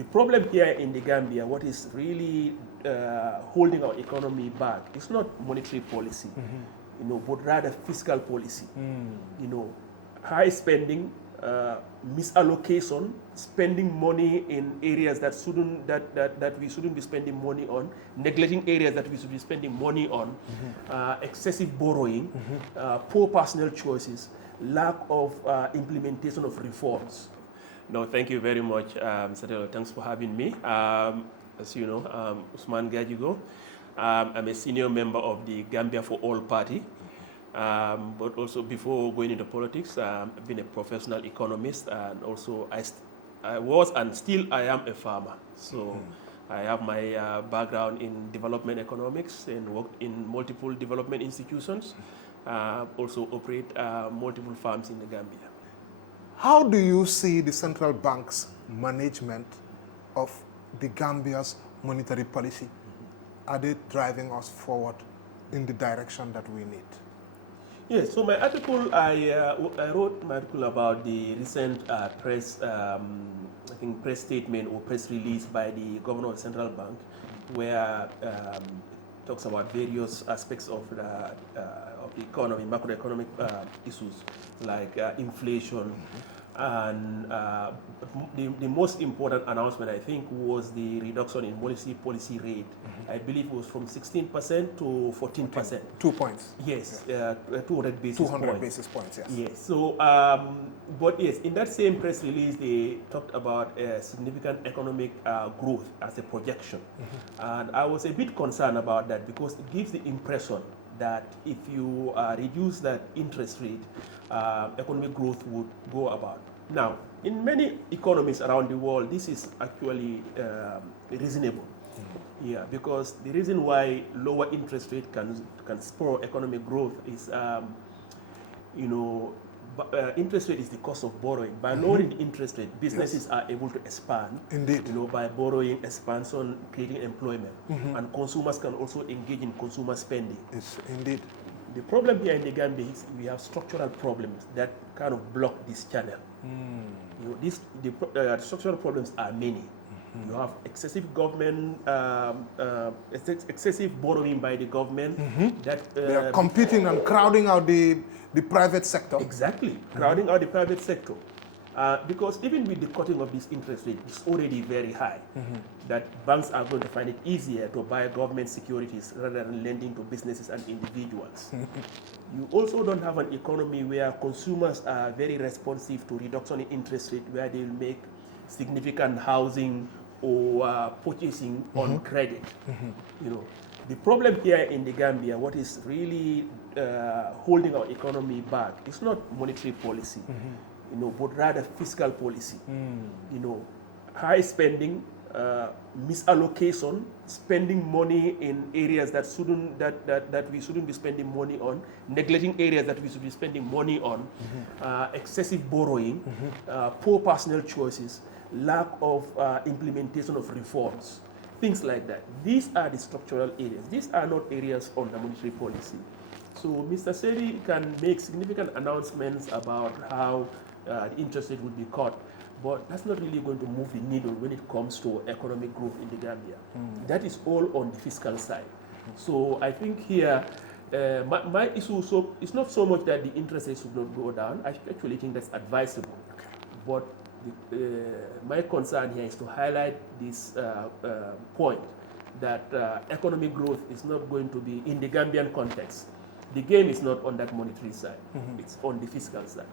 The problem here in the Gambia, what is really holding our economy back, is not monetary policy, but rather fiscal policy. High spending, misallocation, spending money in areas that we shouldn't be spending money on, neglecting areas that we should be spending money on, excessive borrowing, poor personal choices, lack of implementation of reforms. No, thank you very much, Mr. Thanks for having me. As you know, Ousman Gajigo. I'm a senior member of the Gambia for All party. But also before going into politics, I've been a professional economist, and also I was and still I am a farmer. So I have my background in development economics and worked in multiple development institutions. Also operate multiple farms in the Gambia. How do you see the central bank's management of the Gambia's monetary policy? Are they driving us forward in the direction that we need? Yes, so my article, I wrote my article about the recent press statement or press release by the Governor of the Central Bank, where it talks about various aspects of the economy, macroeconomic issues like inflation, and the most important announcement, I think, was the reduction in monetary policy rate. I believe it was from 16% to 14%. 2 points. Yes, 200 basis points. 200 basis points, yes. Yes, so, but yes, in that same press release, they talked about significant economic growth as a projection. And I was a bit concerned about that because it gives the impression that if you reduce that interest rate, economic growth would go about. Now, in many economies around the world, this is actually reasonable. Yeah, because the reason why lower interest rate can spur economic growth is, interest rate is the cost of borrowing. By lowering the interest rate, businesses are able to expand. Indeed. By borrowing, expansion, creating employment. And consumers can also engage in consumer spending. Yes, indeed. The problem here in the Gambia is we have structural problems that kind of block this channel. The structural problems are many. You have excessive government, excessive borrowing by the government. That they are competing and crowding out the private sector. Exactly, crowding out the private sector. Because even with the cutting of this interest rate, it's already very high. That banks are going to find it easier to buy government securities rather than lending to businesses and individuals. You also don't have an economy where consumers are very responsive to reduction in interest rate, where they will make significant housing or purchasing on credit. The problem here in the Gambia, what is really holding our economy back, is not monetary policy, but rather fiscal policy. High spending, misallocation, spending money in areas that we shouldn't be spending money on, neglecting areas that we should be spending money on, excessive borrowing, poor personal choices, lack of implementation of reforms, things like that. These are the structural areas. These are not areas on the monetary policy. So Mr. Seri can make significant announcements about how the interest rate would be cut, but that's not really going to move the needle when it comes to economic growth in the Gambia. That is all on the fiscal side. So I think here, my issue it's not so much that the interest rate should not go down. I actually think that's advisable. But my concern here is to highlight this point that economic growth is not going to be, in the Gambian context, the game is not on that monetary side, it's on the fiscal side.